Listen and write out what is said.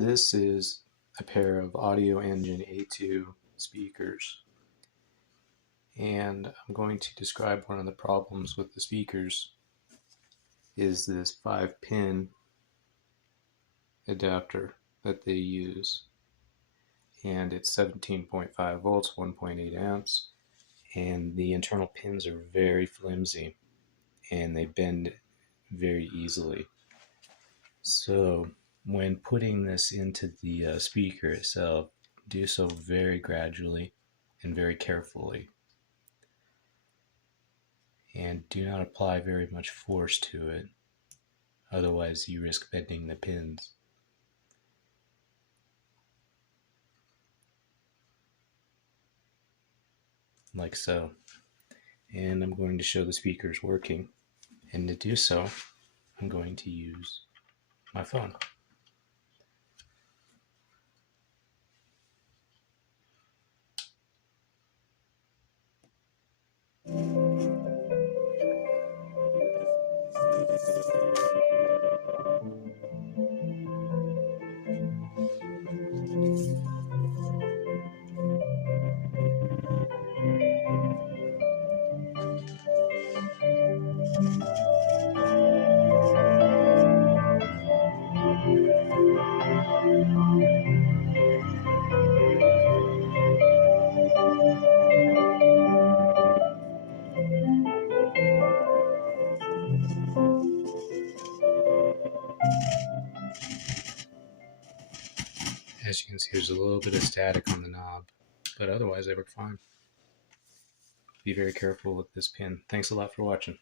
This is a pair of Audio Engine A2 speakers, and I'm going to describe one of the problems with the speakers is this 5-pin adapter that they use, and it's 17.5 volts, 1.8 amps, and the internal pins are very flimsy and they bend very easily. So when putting this into the speaker itself, do so very gradually and very carefully, and do not apply very much force to it, otherwise you risk bending the pins. Like so. And I'm going to show the speakers working, and to do so I'm going to use my phone. As you can see, there's a little bit of static on the knob, but otherwise they work fine. Be very careful with this pin. Thanks a lot for watching.